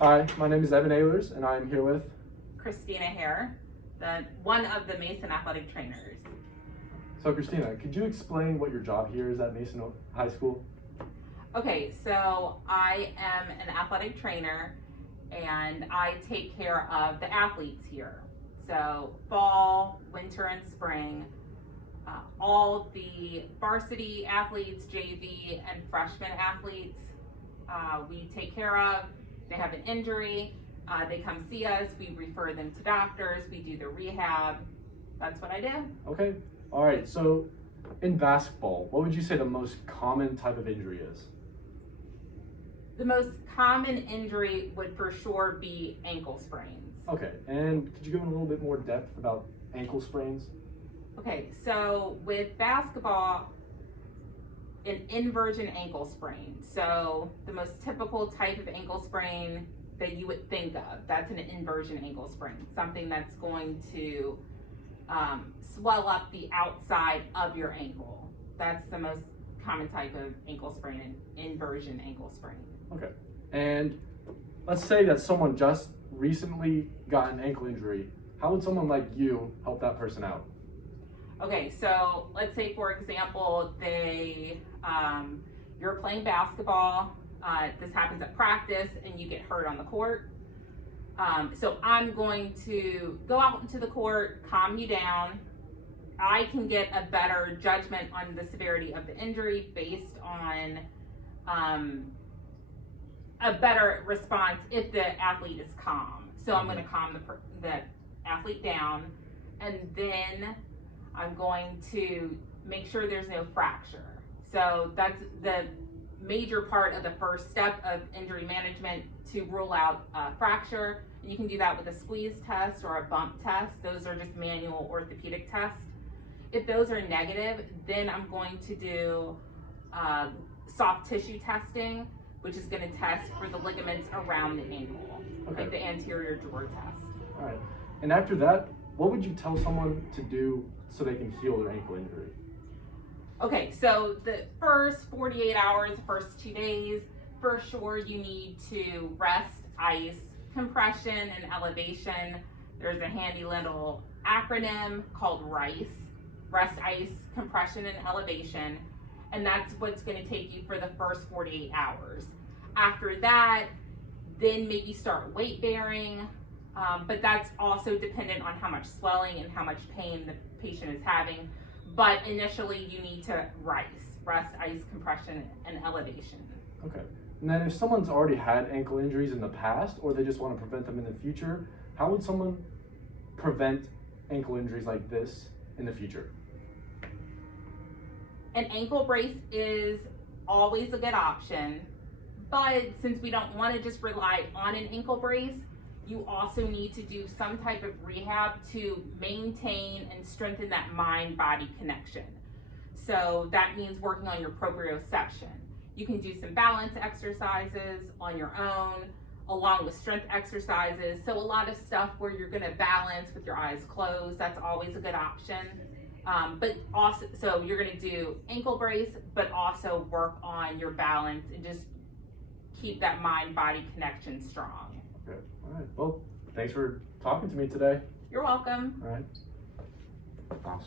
Hi, my name is Ehlers, and I am here with Christina Hare, one of the Mason athletic trainers. So Christina, could you explain what your job here is at Mason High School? Okay, so I am an athletic trainer and I take care of the athletes here. So fall, winter, and spring, all the varsity athletes, JV, and freshman athletes, we take care of. They have an injury, they come see us, we refer them to doctors, we do the rehab. That's what I do. Okay, all right, so in basketball, what would you say the most common type of injury is? The most common injury would for sure be ankle sprains. Okay, and could you go in a little bit more depth about ankle sprains? Okay, so with basketball, an inversion ankle sprain. So the most typical type of ankle sprain that you would think of, that's an inversion ankle sprain, something that's going to swell up the outside of your ankle. That's the most common type of ankle sprain, an inversion ankle sprain. Okay, and let's say that someone just recently got an ankle injury. How would someone like you help that person out? Okay, so let's say for example, you're playing basketball, this happens at practice and you get hurt on the court. So I'm going to go out into the court, calm you down. I can get a better judgment on the severity of the injury based on a better response if the athlete is calm. So I'm going to calm the athlete down, and then I'm going to make sure there's no fracture. So that's the major part of the first step of injury management, to rule out fracture. And you can do that with a squeeze test or a bump test. Those are just manual orthopedic tests. If those are negative, then I'm going to do soft tissue testing, which is going to test for the ligaments around the ankle, like the anterior drawer test. All right, and after that, what would you tell someone to do so they can heal their ankle injury? Okay, so the first 48 hours, first 2 days, for sure you need to rest, ice, compression, and elevation. There's a handy little acronym called RICE, rest, ice, compression, and elevation. And that's what's going to take you for the first 48 hours. After that, then maybe start weight bearing, but that's also dependent on how much swelling and how much pain the patient is having. But initially, you need to rest, ice, compression, and elevation. Okay. And then if someone's already had ankle injuries in the past, or they just want to prevent them in the future, how would someone prevent ankle injuries like this in the future? An ankle brace is always a good option, but since we don't want to just rely on an ankle brace, you also need to do some type of rehab to maintain and strengthen that mind-body connection. So that means working on your proprioception. You can do some balance exercises on your own, along with strength exercises. So a lot of stuff where you're going to balance with your eyes closed, that's always a good option. But also, so you're going to do ankle brace, but also work on your balance and just keep that mind-body connection strong. Okay. All right. Well, thanks for talking to me today. You're welcome. All right. Awesome.